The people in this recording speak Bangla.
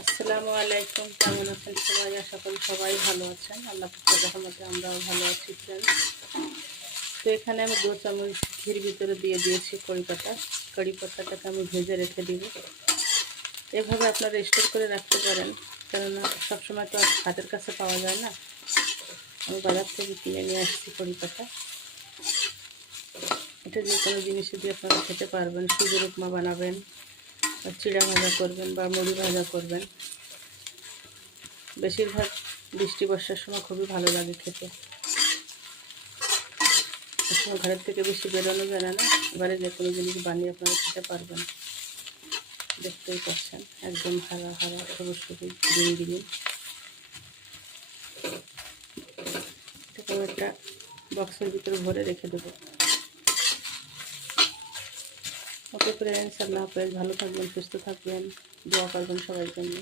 আসসালামু আলাইকুম, কেমন আছেন সবাই? আশা করি সবাই ভালো আছেন। আল্লাহ পাকের রহমতে আমরাও ভালো আছি ফ্রেন্ড। তো এখানে আমি 2 চামচ ঘির ভিতরে দিয়ে দিয়েছি কারি পাতাটাকে আমি ভেজে রেখে দিব। এভাবে আপনারা স্টোর করে রাখতে পারেন, কেননা সবসময় তো আর হাতের কাছে পাওয়া যায় না। আমি বাজার থেকে কিনে নিয়ে আসছি কারি পাতা। এটা যে কোনো জিনিসে দিয়ে আপনারা খেতে পারবেন। সুজির উপমা বানাবেন, বা চিড়া ভাজা করবেন, বা মুড়ি ভাজা করবেন। বেশিরভাগ বৃষ্টি বর্ষার সময় খুবই ভালো লাগে খেতে। সময় ঘরের থেকে বেশি বেরোনো যায় না, ঘরে যে কোনো জিনিস বানিয়ে আপনারা খেতে পারবেন। দেখতেই পাচ্ছেন একদম হারা হারা সবুজ সবুজ গ্রিন গ্রিন। এটাকে একটা বক্সের ভিতরে ভরে রেখে দেবো। ওকে ফ্রেন্ডস, আল্লাহ হাফেজ। ভালো থাকবেন, সুস্থ থাকবেন, দোয়া করবেন সবার জন্য।